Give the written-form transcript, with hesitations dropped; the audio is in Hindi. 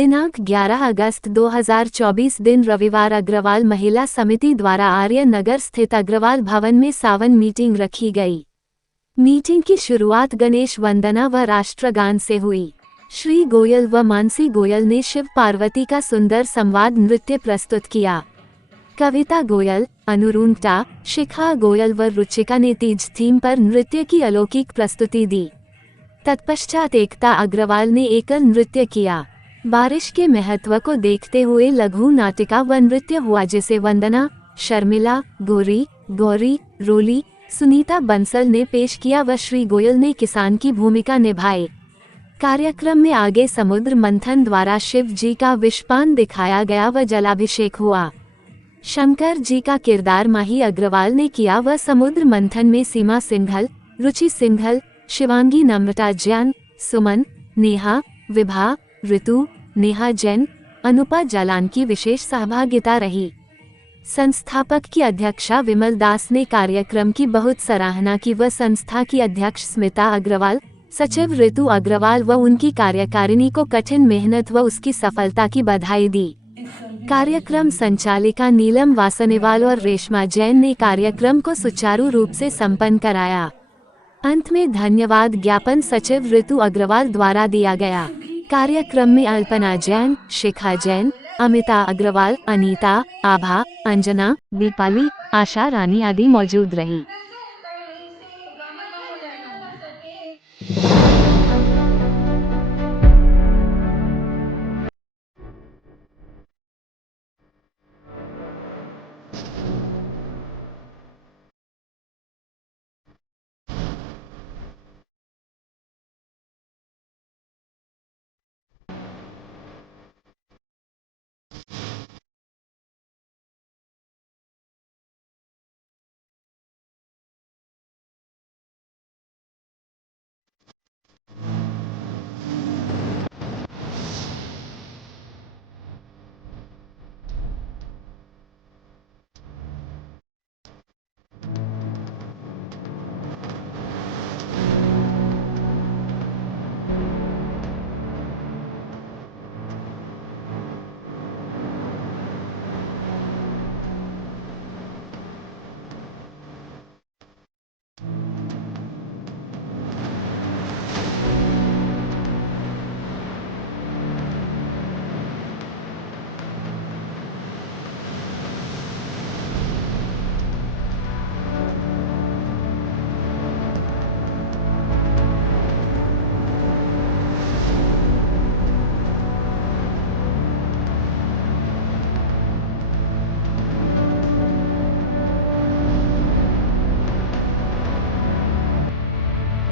दिनांक 11 अगस्त 2024 दिन रविवार अग्रवाल महिला समिति द्वारा आर्य नगर स्थित अग्रवाल भवन में सावन मीटिंग रखी गई। मीटिंग की शुरुआत गणेश वंदना व राष्ट्रगान से हुई। श्री गोयल व मानसी गोयल ने शिव पार्वती का सुंदर संवाद नृत्य प्रस्तुत किया। कविता गोयल, अनुरूंगटा, शिखा गोयल व रुचिका ने तीज थीम पर नृत्य की अलौकिक प्रस्तुति दी। तत्पश्चात एकता अग्रवाल ने एकल नृत्य किया। बारिश के महत्व को देखते हुए लघु नाटिका व नृत्य हुआ जिसे वंदना, शर्मिला, गौरी, रोली, सुनीता बंसल ने पेश किया व श्री गोयल ने किसान की भूमिका निभाई। कार्यक्रम में आगे समुद्र मंथन द्वारा शिव जी का विषपान दिखाया गया व जलाभिषेक हुआ। शंकर जी का किरदार माही अग्रवाल ने किया व समुद्र मंथन में सीमा सिंघल, रुचि सिंघल, शिवांगी नम्रता जैन, सुमन, नेहा, विभा, ऋतु, नेहा जैन, अनुपा जालान की विशेष सहभागिता रही। संस्थापक की अध्यक्षा विमल दास ने कार्यक्रम की बहुत सराहना की व संस्था की अध्यक्ष स्मिता अग्रवाल, सचिव ऋतु अग्रवाल व उनकी कार्यकारिणी को कठिन मेहनत व उसकी सफलता की बधाई दी। कार्यक्रम संचालिका नीलम वासनेवाल और रेशमा जैन ने कार्यक्रम को सुचारू रूप से संपन्न कराया। अंत में धन्यवाद ज्ञापन सचिव ऋतु अग्रवाल द्वारा दिया गया। कार्यक्रम में अल्पना जैन, शिखा जैन, अमिता अग्रवाल, अनीता, आभा, अंजना, दीपाली, आशा रानी आदि मौजूद रही।